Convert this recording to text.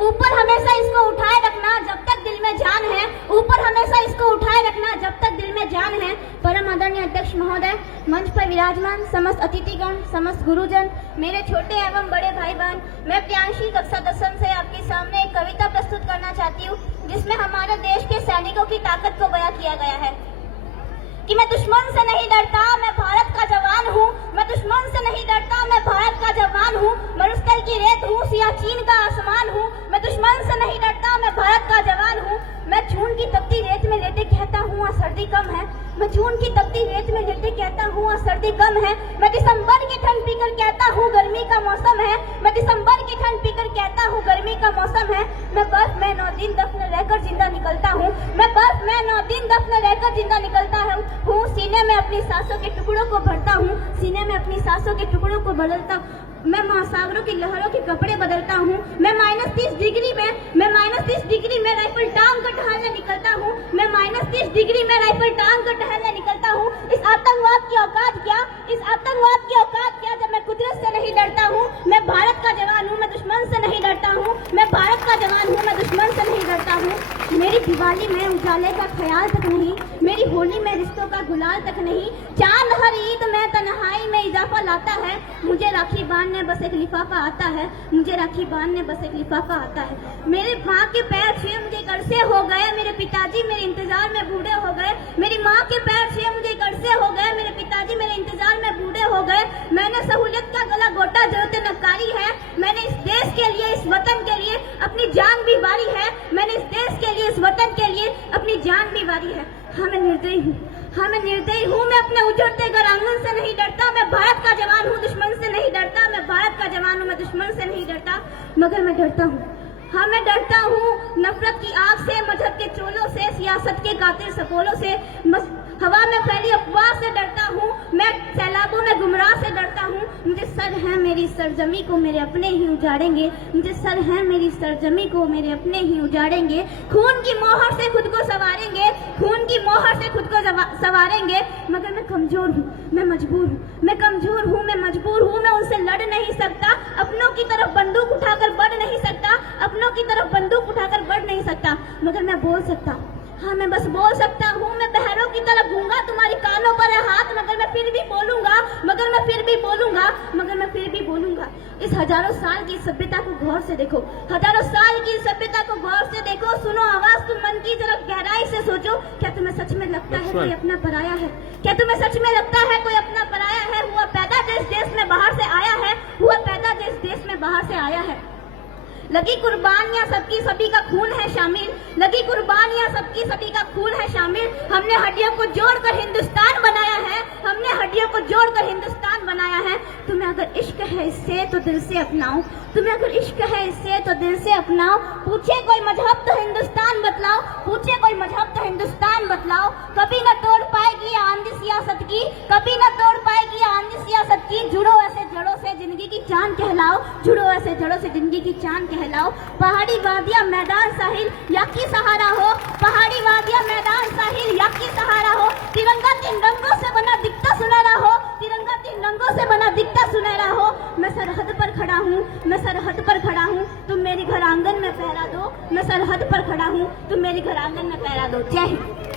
ऊपर हमेशा इसको उठाए रखना जब तक दिल में जान है, ऊपर हमेशा इसको उठाए रखना जब तक दिल में जान है। परम आदरणीय अध्यक्ष महोदय, मंच पर विराजमान समस्त अतिथिगण, समस्त गुरुजन, मेरे छोटे एवं बड़े भाई बहन, मैं प्रियांशी कक्षा 10वीं से आपके सामने एक कविता प्रस्तुत करना चाहती हूँ जिसमें हमारे देश के सैनिकों की ताकत को बयां किया गया है कि मैं दुश्मन से नहीं डरता, मैं भारत का जवान हूँ। मैं दुश्मन से नहीं डरता, मैं भारत का जवान हूँ। मरुस्थल की रेत हूँ, सियाचिन का आसमान हूँ। मैं दुश्मन से नहीं डरता, मैं भारत का जवान हूँ। मैं जून की तपती रेत में लेटे कहता हूँ आज सर्दी कम है। मैं जून की तपती रेत में लेटे कहता हूँ आज सर्दी कम है। मैं दिसंबर की ठंड पीकर कहता हूँ गर्मी का मौसम है। मैं दिसंबर की ठंड पीकर कहता हूँ गर्मी का मौसम है। मैं बर्फ में 9 दिन दफन रहकर जिंदा निकलता हूँ। मैं बर्फ में 9 दिन दफन रहकर जिंदा निकलता हूँ। सीने में अपनी सांसों के टुकड़ों को भरता हूँ, सीने में अपनी सांसों के टुकड़ों को बदलता हूँ। मैं महासागरों की लहरों के कपड़े बदलता हूँ। मैं -30 डिग्री में राइफल टांग कर टहलने निकलता हूँ। मैं -30 डिग्री में राइफल टांग कर टहलने निकलता हूँ। इस आतंकवाद की औकात क्या, इस आतंकवाद की औकात क्या जब मैं कुदरत से नहीं डरता हूँ। मैं भारत का जवान हूँ, मैं दुश्मन से नहीं डरता हूँ। मैं भारत का जवान हूँ, मैं दुश्मन से नहीं डरता हूँ। मेरी दिवाली में उजाले का ख्याल तक नहीं, मेरी होली में रिश्तों का गुलाल तक नहीं। चांद हर ईद में तन्हाई में इजाफा लाता है। मुझे राखी बांधने बस एक लिफाफा आता है। मुझे राखी बांधने बस एक लिफाफा आता है। मेरे माँ के पैर छुए मुझे कड़से हो गए। मेरे पिताजी मेरे इंतजार में बूढ़े हो गए। मेरी माँ के पैर छुए मुझे कड़से हो गए। मेरे पिताजी मेरे इंतजार में बूढ़े हो गए। मैंने सहूलियत का गला घोटा, जरूरतें नकारी है। मैंने इस देश के लिए, इस वतन के लिए अपनी जान भी वारी है। मैंने इस देश के लिए, इस वतन के लिए अपनी जान भी वारी है। हाँ मैं निर्दयी हूँ, हाँ मैं निर्दयी हूँ। मैं अपने उजड़ते घर आंगन से नहीं डरता। मैं भारत का जवान हूँ, दुश्मन से नहीं डरता। मैं भारत का जवान हूँ, मैं दुश्मन से नहीं डरता, मगर मैं डरता हूँ। हाँ मैं डरता हूँ नफरत की आग से, मजहब के चोलों से, सियासत के कातिल सपोलों से, हवा में फैली अफवाह से डरता हूँ। मैं सैलाबों में गुमराह से डरता हूँ। मुझे सर है मेरी सरजमी को मेरे अपने ही उजाड़ेंगे। मुझे सर है मेरी सरजमी को मेरे अपने ही उजाड़ेंगे। खून की मोहर से खुद को संवारेंगे, खून की मोहर से खुद को संवारेंगे। मगर मैं कमजोर हूँ, मैं मजबूर हूँ। मैं कमजोर हूँ, मैं मजबूर हूँ। मैं उनसे लड़ नहीं सकता, अपनों की तरफ बंदूक उठाकर बढ़ नहीं सकता, अपनों की तरफ बंदूक उठाकर बढ़ नहीं सकता, मगर मैं बोल सकता हूँ। हाँ मैं बस बोल सकता हूँ। मैं बहरों की तरफ घूंगा, तुम्हारी कानों पर है हाथ, मगर मैं फिर भी बोलूंगा, मगर मैं फिर भी बोलूंगा, मगर मैं फिर भी बोलूंगा। इस हजारों साल की सभ्यता को गौर से देखो, हजारों साल की सभ्यता को गौर से देखो। सुनो आवाज तुम मन की तरफ गहराई से सोचो। क्या तुम्हें सच में लगता है कोई अपना पराया है? क्या तुम्हें सच में लगता है कोई अपना पराया है? हुआ पैदा जिस देश में बाहर से आया है, हुआ पैदा जिस देश में बाहर से आया है। लगी कुर्बानियां सबकी, सभी का खून है शामिल। लगी कुर्बानियां सबकी, सभी का खून है शामिल। हमने हड्डियों को जोड़कर हिंदुस्तान बनाया है, हमने हड्डियों को जोड़कर हिंदुस्तान बनाया है। तुम्हें अगर इश्क है इससे तो दिल से अपनाओ, तुम्हें अगर इश्क है इससे तो दिल से अपनाओ। पूछे कोई मजहब तो हिंदुस्तान बतलाओ, पूछे कोई मजहब तो हिंदुस्तान बतलाओ। कभी न तोड़ पाएगी आंधी सियासत की, कभी न तोड़ पाएगी आंधी सियासत की। जुड़ो ऐसे जड़ों से जिंदगी की चांद कहलाओ, जुड़ो ऐसे जड़ों से जिंदगी की चांद कहलाओ। पहाड़ी वादियां मैदान साहिल या की सहारा हो, पहाड़ी वादियां मैदान साहिल या की सहारा हो। तिरंगा 3 रंगों से बना दिखता सुनहरा हो, तिरंगा 3 रंगों से बना दिखता सुनहरा हो। मैं सरहद पर खड़ा हूँ, मैं सरहद पर खड़ा हूँ, तुम मेरे घर आंगन में पहरा दो। मैं सरहद पर खड़ा हूँ, तुम मेरे घर आंगन में पहरा दो। जय हिंद।